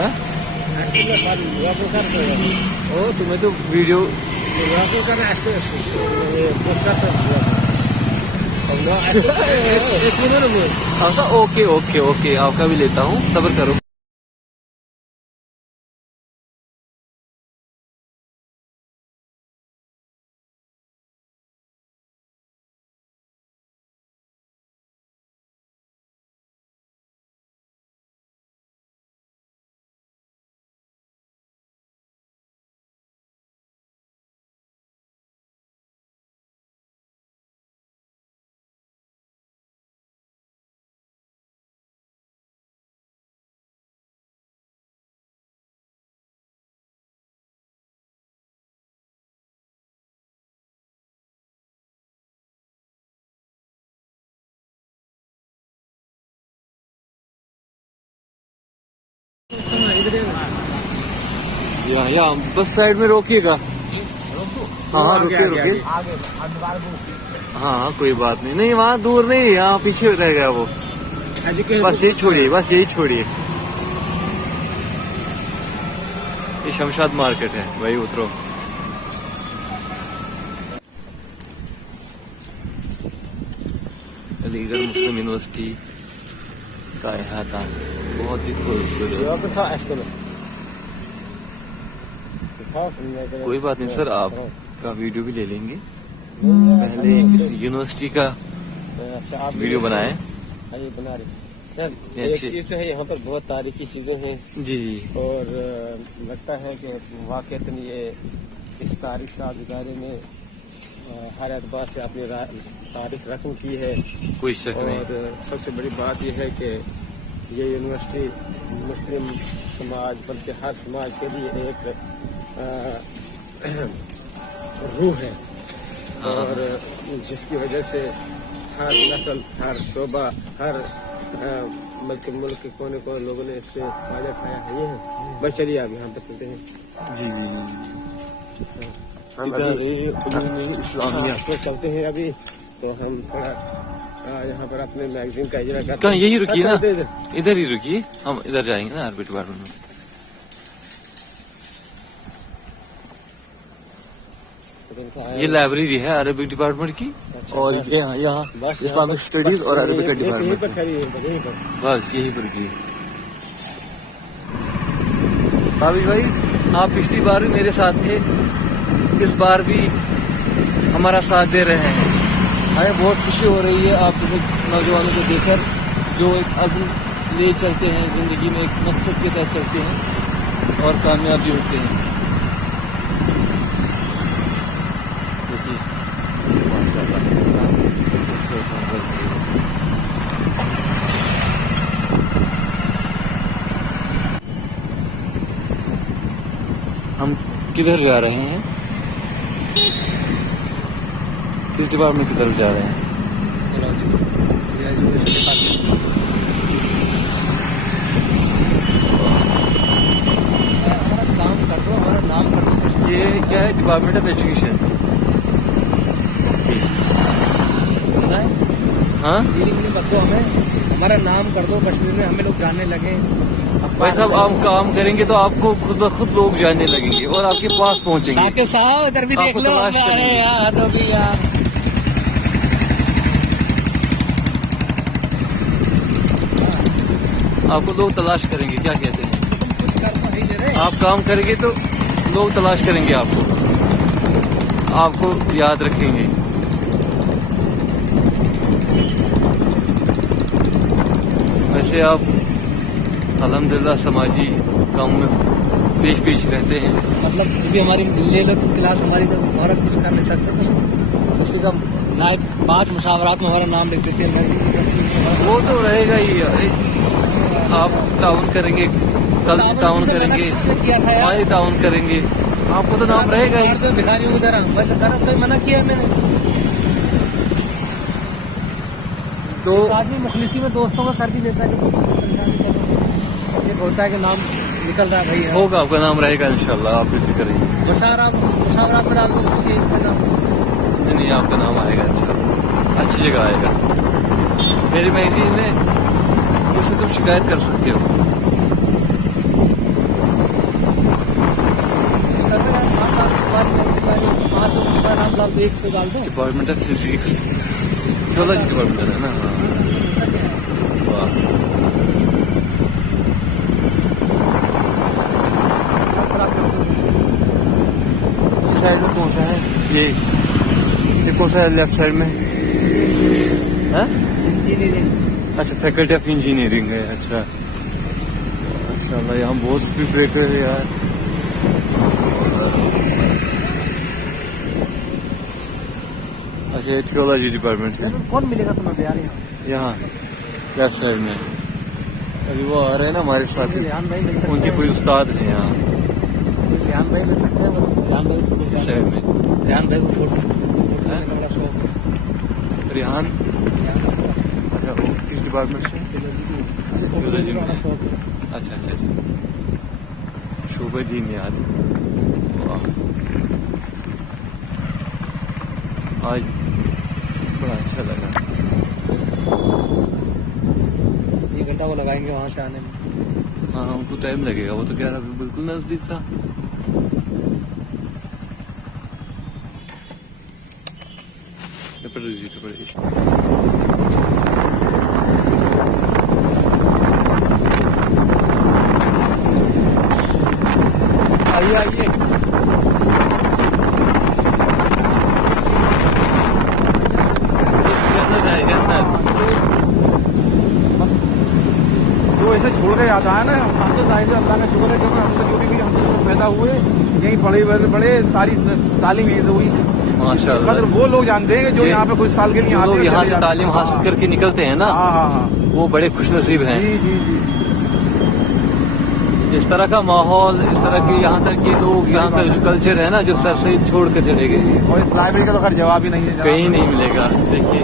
हाँ? ओ तुम्हें तो वीडियो अच्छा ओके ओके ओके आपका भी लेता हूँ, सब्र करो। यहाँ बस साइड में रोकिएगा। हाँ हाँ रुकिए रुकिए। हाँ कोई बात नहीं, नहीं वहाँ दूर नहीं, यहाँ पीछे रह गया वो। बस यही छोड़िए, बस यही छोड़िए। ये शमशाद मार्केट है, वही उतरो। अलीगढ़ मुस्लिम यूनिवर्सिटी का अहाता बहुत ही खूबसूरत। कोई बात नहीं सर, आपका वीडियो भी ले लेंगे। पहले किसी यूनिवर्सिटी का वीडियो बनाएं। बना रहे सर, एक चीज तो है, यहाँ पर बहुत तारीखी चीजें हैं जी और लगता है कि वाकई ये इस तारीख साझेदारी में हर एतबार से अपनी तारीख रकम की है, कोई शक नहीं। और सबसे बड़ी बात यह है कि ये यूनिवर्सिटी मुस्लिम समाज बल्कि हर समाज के लिए एक रूह है, और जिसकी वजह से हर नस्ल, हर शोबा, हर मुल्क के कोने कोने लोगों ने इससे फायदा उठाया है। ये है बस, चलिए आप यहाँ पर चलते हैं। जी जी हम अभी इस्लामिया से चलते हैं अभी, तो हम थोड़ा यहाँ पर अपने मैगजीन का इजरा करते हैं। यही रुकिए ना, इधर ही रुकिए, हम इधर जाएंगे ना अरबी डिपार्टमेंट में। ये लाइब्रेरी है अरबिक डिपार्टमेंट की। अच्छा, और यहाँ इस्लामिक स्टडीज और अरबिक का डिपार्टमेंट, बस यही पर की। भाभी भाई, आप पिछली बार भी मेरे साथ थे, इस बार भी हमारा साथ दे रहे हैं। हमें बहुत खुशी हो रही है आप जैसे नौजवानों को देखकर, जो एक अज़्म ले चलते हैं जिंदगी में, एक मकसद के तहत चलते हैं और कामयाबी होते हैं। हम किधर जा रहे हैं, किस डिपार्टमेंट की तरफ जा रहे हैं? हमारा नाम कर दो। ये क्या है? Department of education. हाँ बदलो, हमें हमारा नाम कर दो कश्मीर में, हमें लोग जानने लगे। भाई साहब, आप काम करेंगे तो आपको खुद ब खुद लोग जानने लगेंगे और आपके पास पहुंचेंगे। साहब इधर भी देख लो यार। आपको लोग तलाश करेंगे, क्या कहते हैं? आप काम करेंगे तो लोग तलाश करेंगे आपको याद रखेंगे। वैसे आप अल्हम्दुलिल्लाह समाजी काम में पेश रहते हैं। मतलब भी हमारी क्लास हमारी तो हमारा कुछ कर नहीं सकते थे, किसी का नायब 5 मुशावरात में हमारा नाम लिख देते हैं। वो तो रहेगा ही, आप ताउन करेंगे, कल ताउन करेंगे, हमारी ताउन करेंगे, आपको तो नाम रहेगा ही। भिखारियों की तरह बस कोई मना किया मैंने। तो आदमी मखलिसी में दोस्तों का कर भी देता है, ये होता है कि नाम निकल रहा है भाई। होगा, आपका नाम रहेगा इंशाल्लाह, आप फिर करेंगे। मुशावरात में डाल दो नहीं, आपका नाम आएगा इंशाल्लाह, अच्छी जगह आएगा। मेरी मैगजीन में मुझसे तुम शिकायत कर सकते हो। एक तो डाल दो। डिपार्टमेंटल फिजिक्स, जियोलॉजी डिपार्टमेंटल है ना। हाँ वाह, इस साइड में कौन सा है? ये कौन सा है लेफ्ट साइड में? हाँ? इंजीनियरिंग। अच्छा, फैकल्टी ऑफ इंजीनियरिंग है। अच्छा माशाल्लाह, यहाँ बहुत स्पीड ब्रेकर है यार। अच्छा, ये थियोलॉजी डिपार्टमेंट है। कौन मिलेगा तुम्हें यार यहाँ लेफ्ट साइड में। अभी वो आ रहे हैं ना हमारे साथ, ध्यान भाई मिल सकते हैं। उनके कोई उस्ताद हैं यहाँ ध्यान भाई मिल सकते हैं, बस ध्यान भाई इस साइड में। ध्यान भाई को फोटो बड़ा शौक है। रिहान, अच्छा वो किस डिपार्टमेंट से? थियोलॉजी में। अच्छा अच्छा अच्छा, शुभदीन याद। वाह, आज बड़ा अच्छा लगा। 1 घंटा वो लगाएंगे वहाँ से आने में। हाँ उनको टाइम लगेगा, वो तो कह रहा बिल्कुल नजदीक था। आइए आइए, जन्नत है जन्नत। जो ऐसे छोड़ के आता है ना, हम तो साइड से अल्लाह का शुक्र है, क्योंकि हम तो जो भी हम तो पैदा हुए यहीं पढ़े बड़े, सारी तालीम यहीं से हुई। माशाल्लाह, मतलब वो लोग जानते हैं कि जो यहाँ पे कुछ साल के लिए जो आते लोग हैं, यहाँ चले से जाते हैं। तालीम हासिल करके निकलते हैं ना, हाँ हाँ हाँ, वो बड़े खुशनसीब हैं। जी जी जी। इस तरह का माहौल, इस तरह के यहाँ तक के लोग, यहाँ का जो कल्चर है ना, जो सर से छोड़ कर चले गए, और इस लाइब्रेरी का तो खैर जवाब ही नहीं है जनाब। कहीं नहीं मिलेगा। देखिए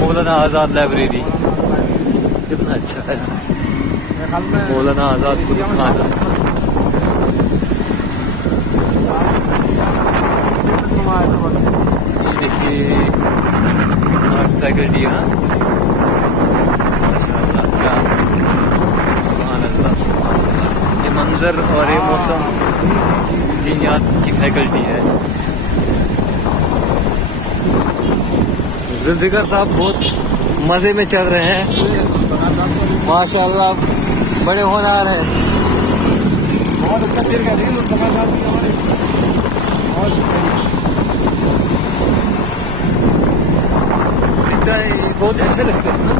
मौलाना आज़ाद लाइब्रेरी कितना अच्छा है। मेरे ख्याल में मौलाना आज़ाद कुतुब खाना। ये देखिए आर्ट फैकल्टी है ना, माशाल्लाह, क्या सुभान अल्लाह सुभान अल्लाह। ये मंजर और ये मौसम दीनियात की फैकल्टी है। जुल्फिकर साहब बहुत मजे में चल रहे हैं माशाल्लाह, बड़े होनहार हैं। बहुत अच्छा शेर कर रही है मुस्तफा साहब की हमारे। बहुत अच्छे लगते हैं ना।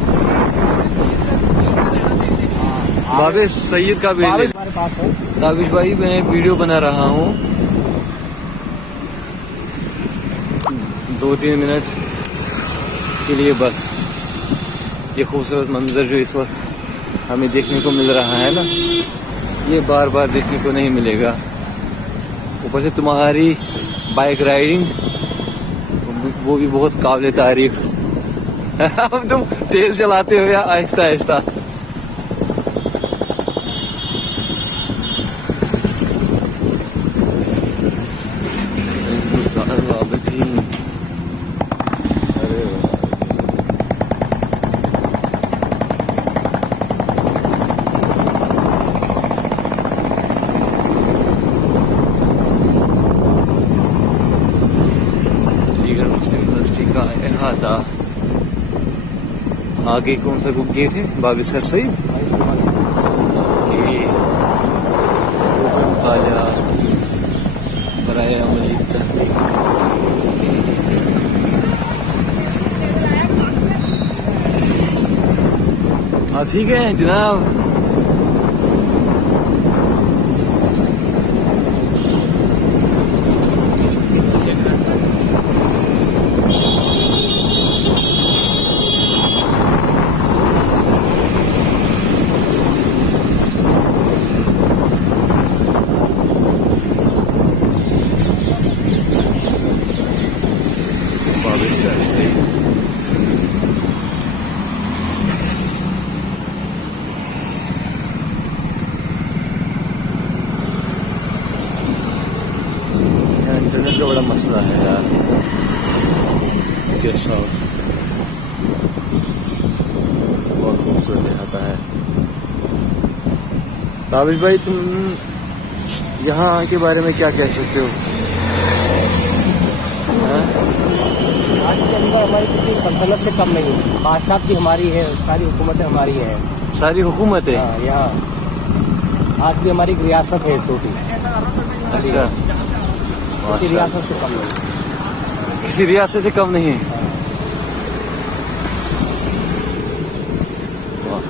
भावेश सैयद का भी हमारे पास है। दाविश भाई, मैं वीडियो बना रहा हूँ 2-3 मिनट के लिए बस। ये खूबसूरत मंजर जो इस वक्त हमें देखने को मिल रहा है ना, ये बार बार देखने को नहीं मिलेगा। ऊपर से तुम्हारी बाइक राइडिंग वो भी बहुत काबिल तारीफ। अब तुम तेज चलाते हो या आहिस्ता आहिस्ता? आगे कौन सा गेट है? बाबी सर सईद ताजा बराए अमली तहकीक। हाँ ठीक है जनाब। इंटरनेट का बड़ा मसला है यार। गेस्ट हाउस बहुत खूबसूरत यहाँ का है। ताबिश भाई, तुम यहाँ के बारे में क्या कह सकते हो? पर हमारी किसी सल्तनत से कम नहीं है। बादशाह भी हमारी है, सारी हुकूमतें हमारी हैं। सारी हुकूमत है। हाँ, यहाँ आज भी हमारी एक रियासत है छोटी, अच्छा, किसी रियासत से कम नहीं। किसी रियासत से कम नहीं है। वाह।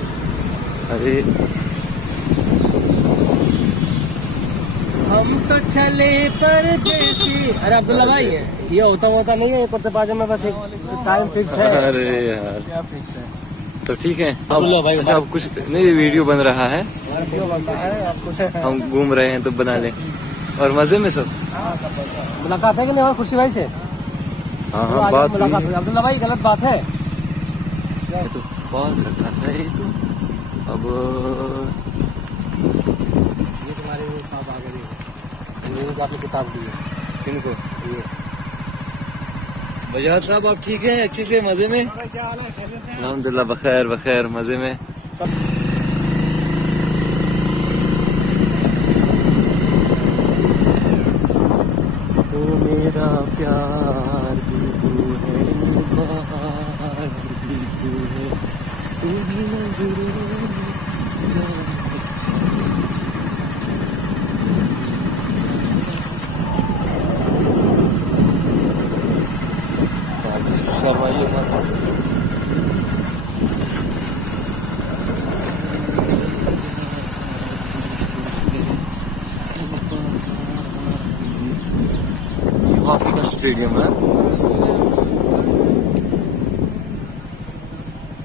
अरे हम तो चले परदेसी। अरे अब्दुल्ला भाई, ये होता नहीं है, कुर्ते पाजामे में बस एक टाइम फिक्स है। अरे यार, क्या फिक्स है? तो ठीक है। अब्दुल्ला भाई, अच्छा, अब कुछ नहीं, वीडियो बन रहा है, वीडियो बनता है, आप कुछ हम घूम रहे हैं तो बना लें। और मजे में सब। मुलाकात है कि नहीं और खुशी भाई से? हाँ हाँ, बात हुई मुलाकात है। हुई। अब्दुल्ला भाई, गलत बात है। ये तो पॉज रखा था ये तो। अब ये तुम्हारे वो साहब आ गए, न्यूज आपने किताब दी है। किनको? ये बजाज साहब, आप ठीक हैं? अच्छे से मजे में? अल्हम्दुलिल्लाह, बखैर बखैर, मजे में। तू मेरा प्यार भी तू है, बहार भी तू है, तू भी नजरों में जान। शर्माइए मत। ये हॉकी का स्टेडियम है।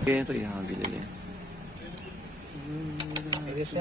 ये तो यहाँ भी ले लें। से